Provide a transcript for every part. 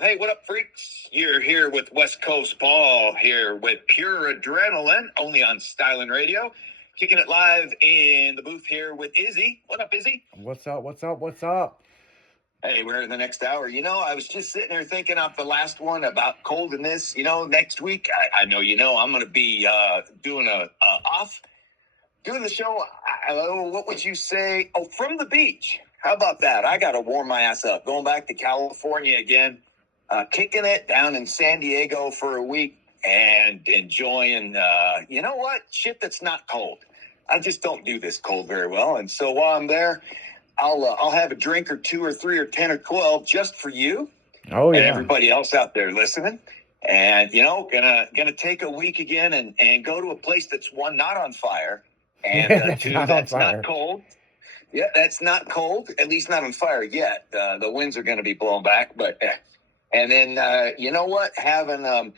Hey, what up, freaks? You're here with West Coast Paul, here with Pure Adrenaline, only on Styling Radio. Kicking it live in the booth here with Izzy. What up, Izzy? What's up? What's up? What's up? Hey, we're in the next hour. You know, I was just sitting there thinking of the last one about cold in this. You know, next week, I know you know, I'm going to be doing doing the show. What would you say? Oh, from the beach. How about that? I got to warm my ass up. Going back to California again, kicking it down in San Diego for a week and enjoying, you know what? Shit that's not cold. I just don't do this cold very well. And so while I'm there, I'll have a drink or two or three or 10 or 12 just for you. Oh, yeah. And everybody else out there listening. And, you know, gonna take a week again and go to a place that's, one, not on fire. And two, that's not cold. Yeah, that's not cold, at least not on fire yet. The winds are going to be blown back. And then, you know what? Having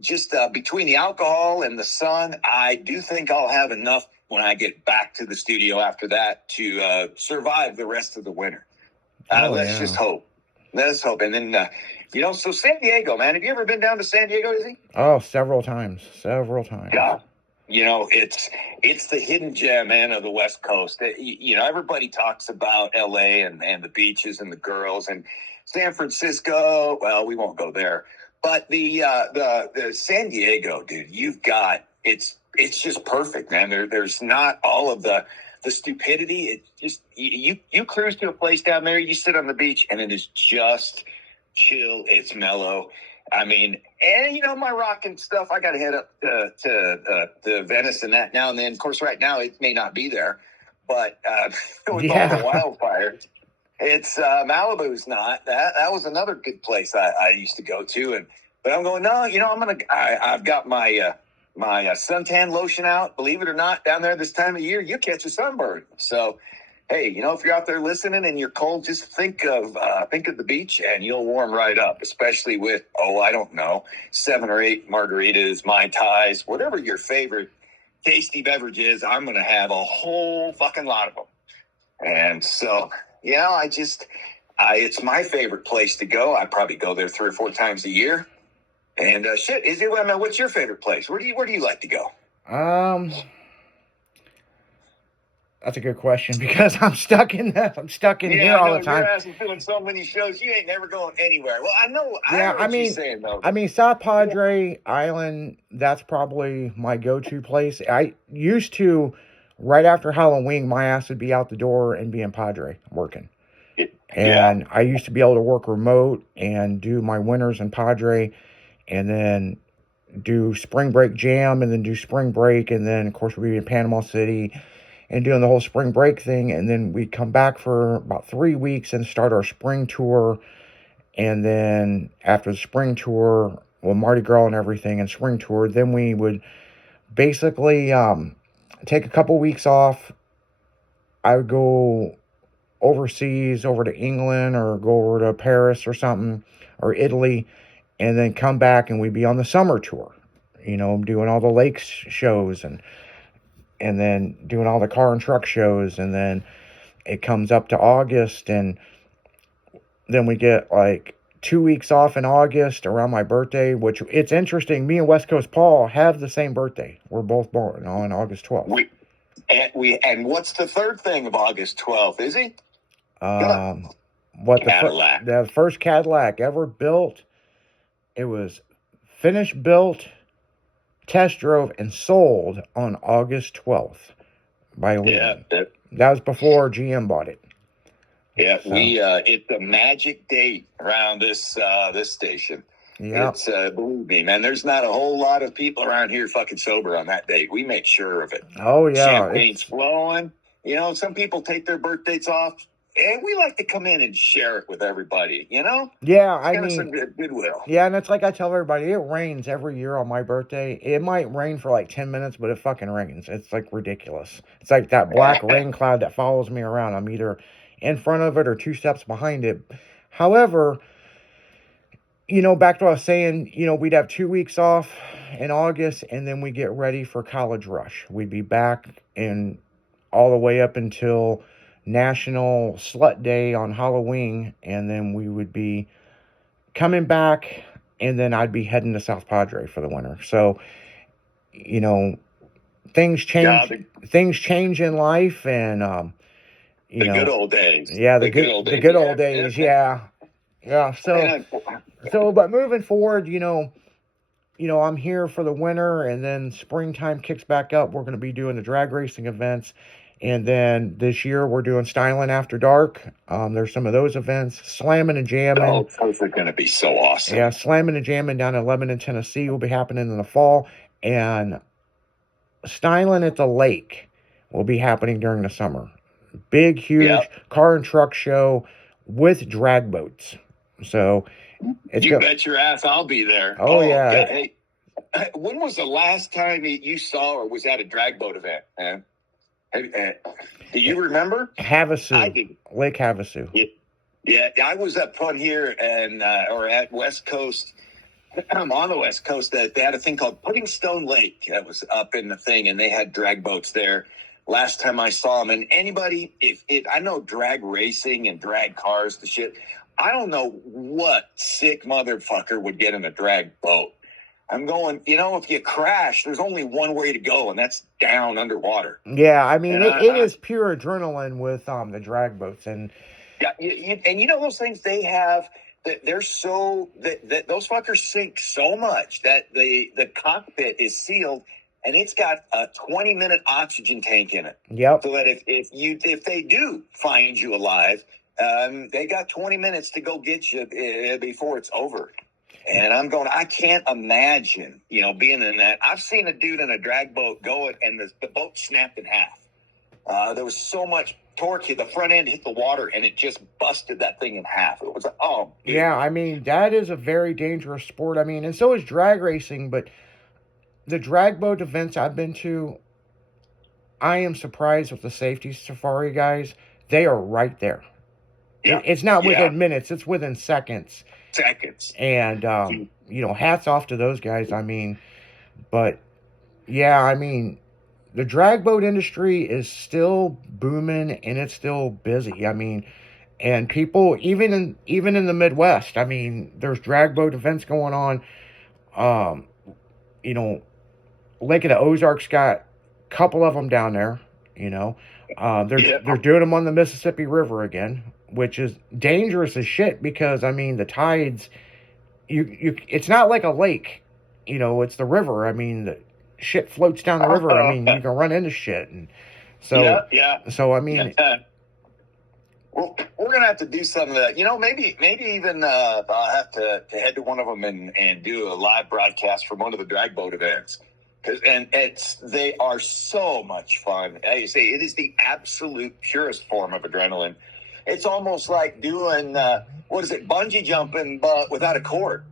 just between the alcohol and the sun, I do think I'll have enough when I get back to the studio after that to survive the rest of the winter. Let's just hope. Let's hope. And then, you know, so San Diego, man. Have you ever been down to San Diego, Izzy? Oh, several times. Yeah. You know, it's the hidden gem, man, of the West Coast. You know, everybody talks about L.A. and the beaches and the girls, and San Francisco. Well, we won't go there, but the San Diego, dude, you've got it's just perfect, man. There's not all of the stupidity. It just you cruise to a place down there, you sit on the beach, and it is just chill. It's mellow. I mean, and, you know, my rock and stuff, I got to head up to Venice and that now and then. Of course, right now it may not be there, but with all the wildfires, it's Malibu's not. That was another good place I used to go to. But I'm going, no, you know, I've got my suntan lotion out. Believe it or not, down there this time of year, you catch a sunburn. So, hey, you know, if you're out there listening and you're cold, just think of the beach and you'll warm right up, especially with, I don't know, 7 or 8 margaritas, Mai Tais, whatever your favorite tasty beverage is, I'm going to have a whole fucking lot of them. And so, yeah, it's my favorite place to go. I probably go there 3 or 4 times a year. And what's your favorite place? Where do you like to go? That's a good question because I'm stuck in here all the time. Your ass is doing so many shows, you ain't never going anywhere. Well, I know. Yeah, I mean, you're saying, though. I mean, South Padre Island. That's probably my go-to place. I used to, right after Halloween, my ass would be out the door and be in Padre working. And I used to be able to work remote and do my winters in Padre, and then do spring break jam, and then do spring break, and then of course we'd be in Panama City and doing the whole spring break thing, and then we'd come back for about 3 weeks and start our spring tour. And then after the spring tour, well, Mardi Gras and everything and spring tour, then we would basically take a couple weeks off. I would go overseas, over to England, or go over to Paris or something, or Italy, and then come back and we'd be on the summer tour, you know, doing all the lakes shows and then doing all the car and truck shows. And then it comes up to August, and then we get like 2 weeks off in August around my birthday, which it's interesting. Me and West Coast Paul have the same birthday. We're both born on August 12th. And what's the third thing of August 12th, is he? Cadillac. The first Cadillac ever built. It was finished, built, test drove, and sold on August 12th by Lee. Yeah, that was before GM bought it. Yeah, so. It's a magic date around this station. Yeah, it's believe me, man. There's not a whole lot of people around here fucking sober on that date. We make sure of it. Oh yeah, champagne's flowing. You know, some people take their birthdays off. And we like to come in and share it with everybody, you know? Yeah, I mean, some goodwill. Yeah, and it's like I tell everybody, it rains every year on my birthday. It might rain for like 10 minutes, but it fucking rains. It's like ridiculous. It's like that black rain cloud that follows me around. I'm either in front of it or 2 steps behind it. However, you know, back to what I was saying, you know, we'd have 2 weeks off in August, and then we get ready for college rush. We'd be back in all the way up until National Slut Day on Halloween, and then we would be coming back, and then I'd be heading to South Padre for the winter. So, you know, things change. Yeah, Things change in life, and you the good know, old days. yeah, the good old Yeah, days. Yeah, yeah. But moving forward, I'm here for the winter, and then springtime kicks back up. We're going to be doing the drag racing events, and then this year we're doing Styling After Dark. There's some of those events, slamming and jamming. Those are going to be so awesome. Yeah, slamming and jamming down in Lebanon, Tennessee will be happening in the fall, and styling at the lake will be happening during the summer. Big, huge car and truck show with drag boats. So you bet your ass I'll be there. Oh yeah. Hey, when was the last time you saw or was at a drag boat event, man? Do you remember? Havasu. I do. Lake Havasu. Yeah, I was up front here and or at West Coast. I'm on the West Coast. That they had a thing called Pudding Stone Lake that was up in the thing, and they had drag boats there. Last time I saw them, and anybody, I know drag racing and drag cars, the shit. I don't know what sick motherfucker would get in a drag boat. I'm going, if you crash, there's only one way to go, and that's down underwater. Yeah, I mean, it is pure adrenaline with the drag boats. And those things they have, that they're so, that those fuckers sink so much that the cockpit is sealed, and it's got a 20-minute oxygen tank in it. Yep. So that if they do find you alive, they got 20 minutes to go get you before it's over. And I'm going, I can't imagine, being in that. I've seen a dude in a drag boat go and the boat snapped in half. There was so much torque. The front end hit the water and it just busted that thing in half. It was, dude. Yeah, I mean, that is a very dangerous sport. I mean, and so is drag racing, but the drag boat events I've been to, I am surprised with the safety safari guys. They are right there. Yeah. It's not within minutes, it's within seconds. And, hats off to those guys. I mean, but yeah, I mean, the drag boat industry is still booming and it's still busy. I mean, and people, even in the Midwest, I mean, there's drag boat events going on. Lake of the Ozarks got a couple of them down there, they're doing them on the Mississippi River again, which is dangerous as shit because, I mean, the tides, it's not like a lake, it's the river. I mean, the shit floats down the river. I mean, you can run into shit. And so, So, I mean, well, we're going to have to do something that, maybe even I'll have to head to one of them and do a live broadcast from one of the drag boat events. They are so much fun. As you say, it is the absolute purest form of adrenaline. It's almost like doing, bungee jumping, but without a cord.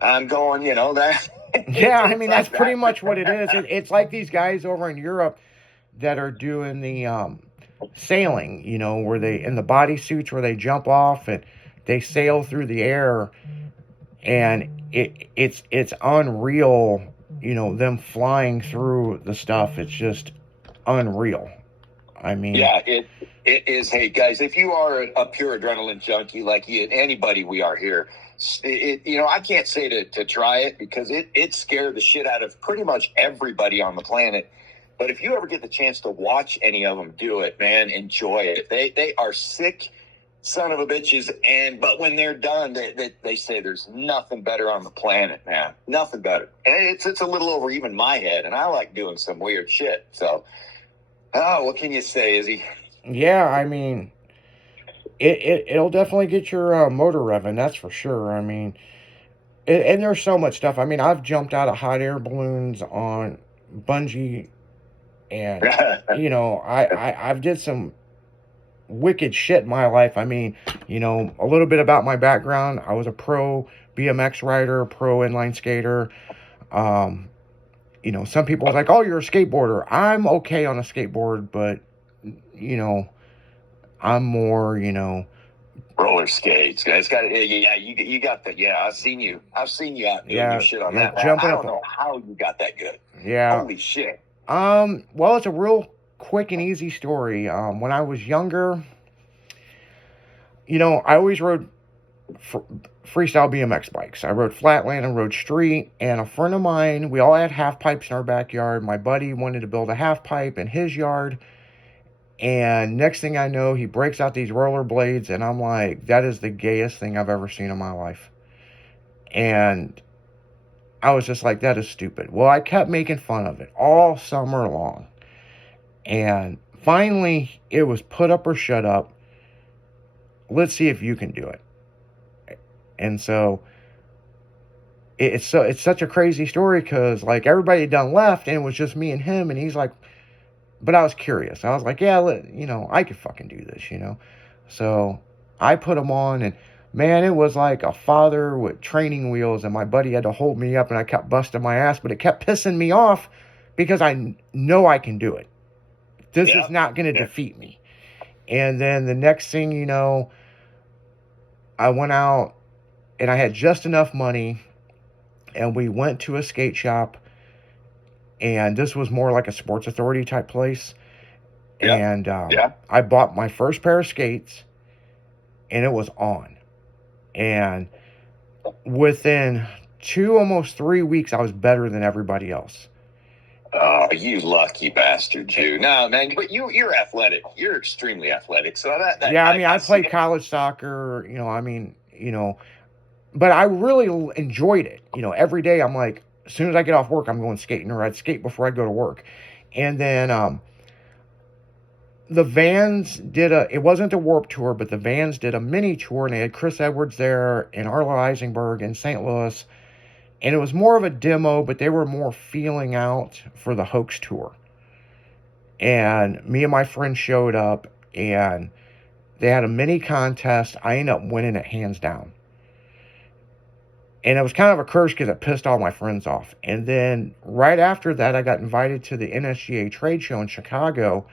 I'm going, that. Yeah, I mean, that's pretty much what it is. It's like these guys over in Europe that are doing the sailing, where they, in the bodysuits where they jump off and they sail through the air. And it's unreal, them flying through the stuff. It's just unreal. I mean, yeah, it is. Hey guys, if you are a pure adrenaline junkie like anybody we are here, I can't say to try it because it scared the shit out of pretty much everybody on the planet. But if you ever get the chance to watch any of them do it, man, enjoy it. They are sick son of a bitches, but when they're done, they say there's nothing better on the planet, man. Nothing better. And it's a little over even my head, and I like doing some weird shit. So, what can you say, Izzy? Yeah, I mean, it'll definitely get your motor revving, that's for sure. I mean, and there's so much stuff. I mean, I've jumped out of hot air balloons on bungee, and I've did some wicked shit in my life. I mean, a little bit about my background. I was a pro BMX rider, pro inline skater. Some people are like, oh, you're a skateboarder. I'm okay on a skateboard, but, I'm more, roller skates. It's got you got that. Yeah, I've seen you out doing your shit on that. I don't know how you got that good. Yeah. Holy shit. Well, it's a real quick and easy story. When I was younger, I always rode freestyle BMX bikes. I rode flatland and rode street, and a friend of mine, we all had half pipes in our backyard. My buddy wanted to build a half pipe in his yard, and next thing I know, he breaks out these roller blades, and I'm like, that is the gayest thing I've ever seen in my life. And I was just like, that is stupid. Well, I kept making fun of it all summer long. And finally, it was put up or shut up. Let's see if you can do it. And so it's such a crazy story because like everybody had done left and it was just me and him. And he's like, but I was curious. I was like, yeah, I could fucking do this, So I put him on, and man, it was like a father with training wheels, and my buddy had to hold me up, and I kept busting my ass, but it kept pissing me off because I know I can do it. This is not going to defeat me. And then the next thing you know, I went out and I had just enough money, and we went to a skate shop, and this was more like a Sports Authority type place. And I bought my first pair of skates, and it was on. And within almost 3 weeks, I was better than everybody else. Oh, you lucky bastard, you. No, man, but you're athletic. You're extremely athletic. So I played college soccer, but I really enjoyed it. Every day I'm like, as soon as I get off work, I'm going skating, or I'd skate before I go to work. And then the Vans it wasn't a Warped Tour, but the Vans did a mini tour, and they had Chris Edwards there and Arlo Eisenberg in St. Louis. And it was more of a demo, but they were more feeling out for the Hoax Tour. And me and my friend showed up, and they had a mini contest. I ended up winning it hands down. And it was kind of a curse because it pissed all my friends off. And then right after that, I got invited to the NSGA trade show in Chicago.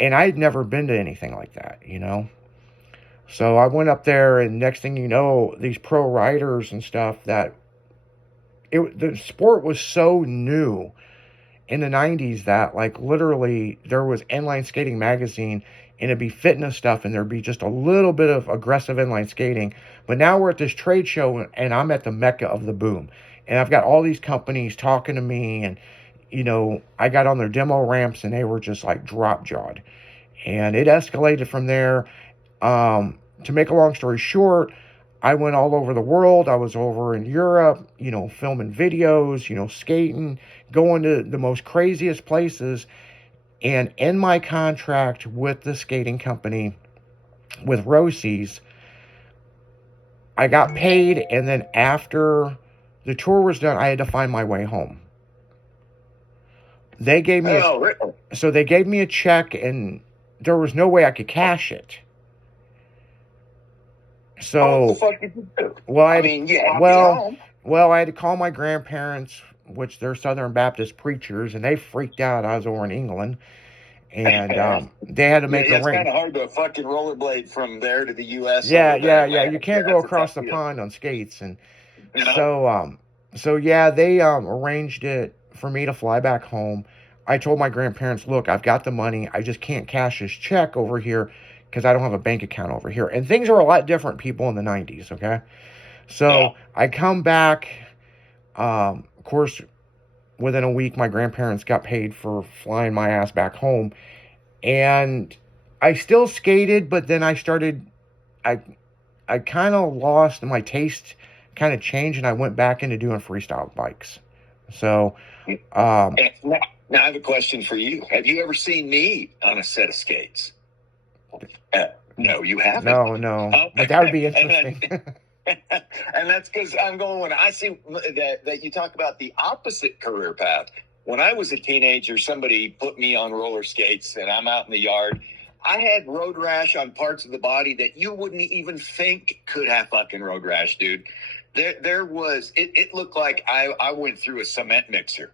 And I had never been to anything like that, So I went up there, and next thing you know, these pro riders and stuff the sport was so new in the 90s that like literally there was Inline Skating magazine, and it'd be fitness stuff, and there'd be just a little bit of aggressive inline skating. But now we're at this trade show, and I'm at the mecca of the boom, and I've got all these companies talking to me, and I got on their demo ramps, and they were just like drop jawed, and it escalated from there. To make a long story short, I went all over the world. I was over in Europe, filming videos, skating, going to the most craziest places. And in my contract with the skating company, with Rosie's, I got paid. And then after the tour was done, I had to find my way home. They gave me they gave me a check, and there was no way I could cash it. So, what the fuck did you do? I had to call my grandparents, which they're Southern Baptist preachers, and they freaked out. I was over in England, and they had to make a ring. It's kind of hard to fucking rollerblade from there to the U.S. Yeah. You can't go across the pond on skates, and so they arranged it for me to fly back home. I told my grandparents, look, I've got the money. I just can't cash this check over here because I don't have a bank account over here. And things are a lot different, people, in the 90s, okay? So I come back. Of course, within a week, my grandparents got paid for flying my ass back home. And I still skated, but then I kind of lost my taste, kind of changed, and I went back into doing freestyle bikes. So, now I have a question for you. Have you ever seen me on a set of skates? No, you haven't. No. But that would be interesting. And that's because I'm going, when I see that you talk about the opposite career path. When I was a teenager, somebody put me on roller skates, and I'm out in the yard. I had road rash on parts of the body that you wouldn't even think could have fucking road rash, dude. There was, it looked like I went through a cement mixer.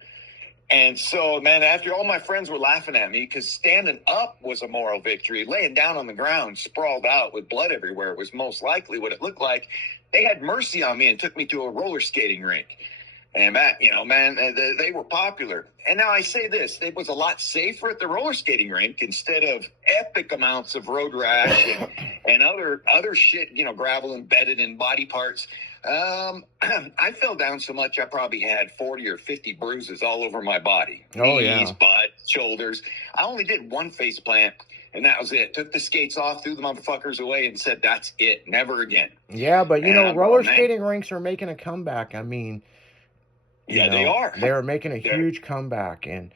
And so, man, after all my friends were laughing at me because standing up was a moral victory, laying down on the ground, sprawled out with blood everywhere was most likely what it looked like. They had mercy on me and took me to a roller skating rink. And that, man, they were popular. And now I say this, it was a lot safer at the roller skating rink instead of epic amounts of road rash and other shit, gravel embedded in body parts. I fell down so much I probably had 40 or 50 bruises all over my body. Oh, Knees, yeah. butt, shoulders. I only did one face plant, and that was it. Took the skates off, threw the motherfuckers away, and said, that's it. Never again. Yeah, but, And roller skating rinks are making a comeback. I mean, they are. They're making a huge comeback, and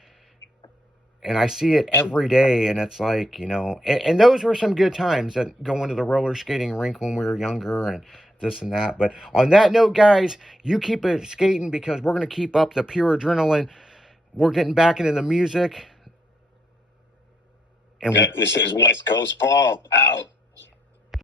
I see it every day, and it's like, and those were some good times, that going to the roller skating rink when we were younger and this and that. But on that note, guys, you keep it skating, because we're going to keep up the pure adrenaline. We're getting back into the music. And this is West Coast Paul out.